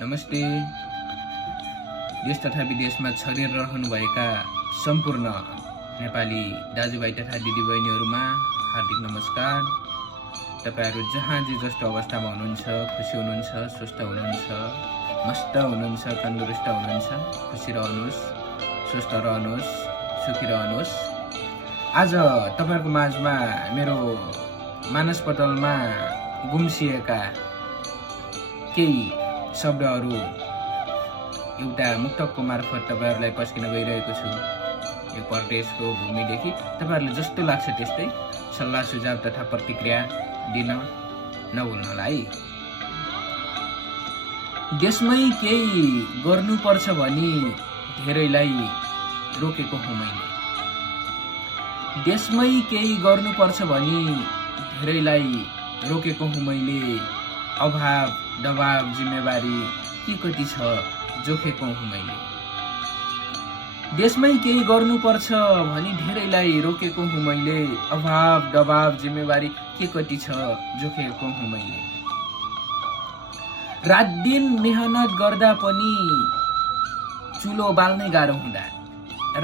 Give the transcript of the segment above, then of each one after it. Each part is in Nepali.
नमस्ते। देश तथा विदेशमा छरिएर रहनुभएका सम्पूर्ण नेपाली दाजुभाइ तथा दिदीबहिनीहरूमा हार्दिक नमस्कार। तपाईहरु जहाँ जे जस्तो अवस्थामा हुनुहुन्छ, खुसी हुनुहुन्छ, स्वस्थ हुनुहुन्छ, मस्त हुनुहुन्छ, तन्दुरुस्त हुनुहुन्छ, खुसी रहनुहोस्, स्वस्थ रहनुहोस्, सुखी रहनुहोस्। आज तपाईहरुको माझमा मेरो मानसपटलमा गुम्सिएका केही शब्दहरू एउटा मुक्तकको मार्फत तपाईहरुलाई पस्किन गइरहेको छु। यो परदेशको भूमिदेखि तपाईहरुले जस्तो लाग्छ त्यस्तै सल्लाह सुझाव तथा प्रतिक्रिया दिन नभुल्नुहोला है। देशमै केही गर्नुपर्छ भनी धेरैलाई रोकेको हुँ मैले। देशमै केही गर्नुपर्छ भनी धेरैलाई रोकेको हुँ मैले। अभाव दबाव जिम्मेवारी के कति छ जोखेको हुँ मैले। देशमै केही गर्नुपर्छ भनी धेरैलाई रोकेको हुँ मैले। अभाव दबाव जिम्मेवारी के कति छ जोखेको हुँ मैले। रात दिन मेहनत गर्दा पनि चुलो बाल्नै गाह्रो हुँदा,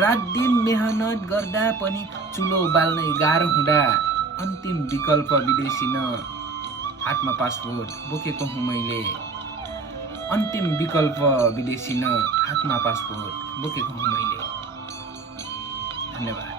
रात दिन मेहनत गर्दा पनि चुलो बाल्नै गाह्रो हुँदा अन्तिम विकल्प विदेशी न हातमा पासपोर्ट बोकेको हुँ मैले। अन्तिम विकल्प विदेशी न हातमा पासपोर्ट बोकेको हुँ मैले। धन्यवाद।